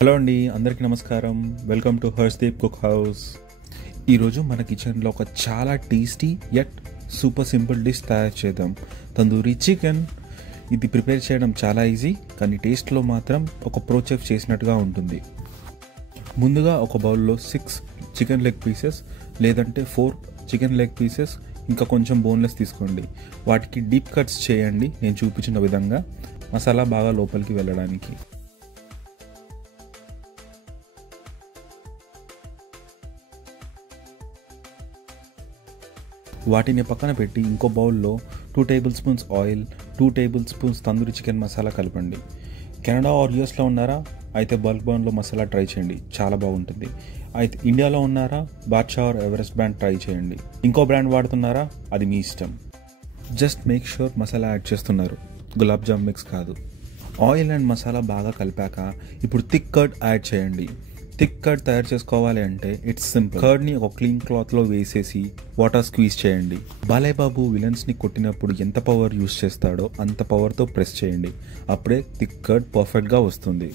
Hello అండి, అందరికీ నమస్కారం. Welcome to Harshdeep cook house. ఈరోజు మన కిచెన్లో ఒక చాలా tasty yet super simple dish తయారు చేద్దాం. తందూరి చికెన్. ఇది ప్రిపేర్ చేయడం చాలా ఈజీ, కానీ టేస్ట్లో మాత్రం ఒక ప్రో చెఫ్ చేసినట్టుగా ఉంటుంది. ముందుగా ఒక బౌల్లో 6 చికెన్ లెగ్ పీసెస్ లేదంటే 4 చికెన్ లెగ్ పీసెస్ ఇంకా కొంచెం బోన్లెస్ తీసుకోండి. వాటికి డీప్ కట్స్ చేయండి నేను చూపించిన విధంగా, మసాలా బాగా లోపలికి వెళ్ళడానికి. వాటిని పక్కన పెట్టి ఇంకో బౌల్లో 2 tablespoons oil, 2 tablespoons tandoori chicken masala కలపండి. కెనడా ఆర్ యూఎస్లో ఉన్నారా? అయితే బల్క్ బర్న్లో మసాలా ట్రై చేయండి, చాలా బాగుంటుంది. అయితే ఇండియాలో ఉన్నారా? Badshah or Everest brand try చేయండి. ఇంకో బ్రాండ్ వాడుతున్నారా? అది మీ ఇష్టం. Just make sure masala add చేస్తున్నారు, గులాబ్ జామ్ మిక్స్ కాదు. ఆయిల్ అండ్ మసాలా బాగా కలిపాక ఇప్పుడు థిక్ కర్డ్ యాడ్ చేయండి. థిక్ కర్డ్ తయారు చేసుకోవాలి అంటే ఇట్స్ సింపుల్. కర్డ్ని ఒక క్లీన్ క్లాత్లో వేసేసి వాటర్ స్క్వీజ్ చేయండి. బాలయ్యబాబు విలన్స్ని కొట్టినప్పుడు ఎంత పవర్ యూస్ చేస్తాడో అంత పవర్తో ప్రెస్ చేయండి, అప్పుడే థిక్ కర్డ్ పర్ఫెక్ట్గా వస్తుంది.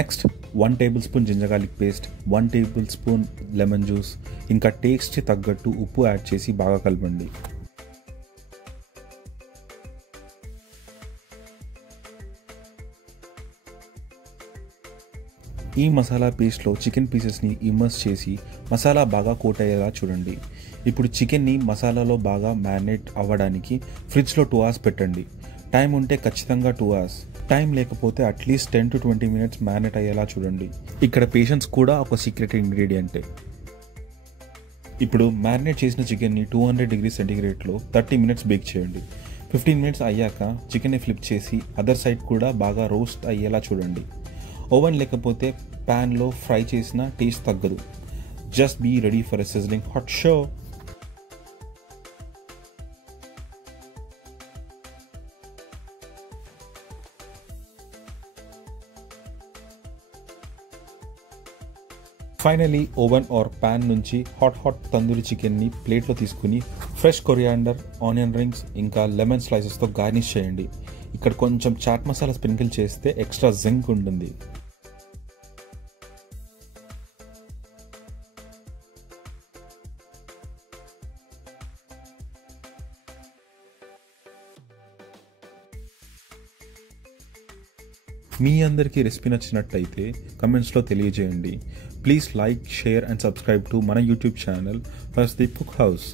Next 1 tablespoon ginger garlic paste, 1 tablespoon lemon juice, ఇంకా టేస్ట్కి తగ్గట్టు ఉప్పు యాడ్ చేసి బాగా కలపండి. ఈ మసాలా పేస్ట్లో చికెన్ పీసెస్ని ఇమ్మర్స్ చేసి మసాలా బాగా కోట్ అయ్యేలా చూడండి. ఇప్పుడు చికెన్ని మసాలాలో బాగా మ్యారినేట్ అవ్వడానికి ఫ్రిడ్జ్లో 2 hours పెట్టండి. టైం ఉంటే ఖచ్చితంగా 2 hours, టైం లేకపోతే అట్లీస్ట్ 10 to 20 minutes మ్యారినేట్ అయ్యేలా చూడండి. ఇక్కడ పేషెన్స్ కూడా ఒక సీక్రెట్ ఇంగ్రీడియంటే. ఇప్పుడు మ్యారినేట్ చేసిన చికెన్ని 200 degrees సెంటీగ్రేడ్లో 30 minutes బేక్ చేయండి. 15 minutes అయ్యాక చికెన్ని ఫ్లిప్ చేసి అదర్ సైడ్ కూడా బాగా రోస్ట్ అయ్యేలా చూడండి. ఓవెన్ లేకపోతే ప్యాన్లో ఫ్రై చేసిన టేస్ట్ తగ్గదు. Just be ready for a sizzling hot show. Finally oven or pan నుంచి హాట్ తందూరి చికెన్ని ప్లేట్లో తీసుకుని ఫ్రెష్ కొరియాండర్, ఆనియన్ రింగ్స్ ఇంకా లెమన్ స్లైసెస్తో గార్నిష్ చేయండి. ఇక్కడ కొంచెం చాట్ మసాలా స్ప్రింకిల్ చేస్తే ఎక్స్ట్రా జింక్ ఉంటుంది. మీ అందరికీ రెసిపీ నచ్చినట్టయితే కమెంట్స్లో తెలియజేయండి. Please like, share and subscribe to మన YouTube channel Harshdeep cook house.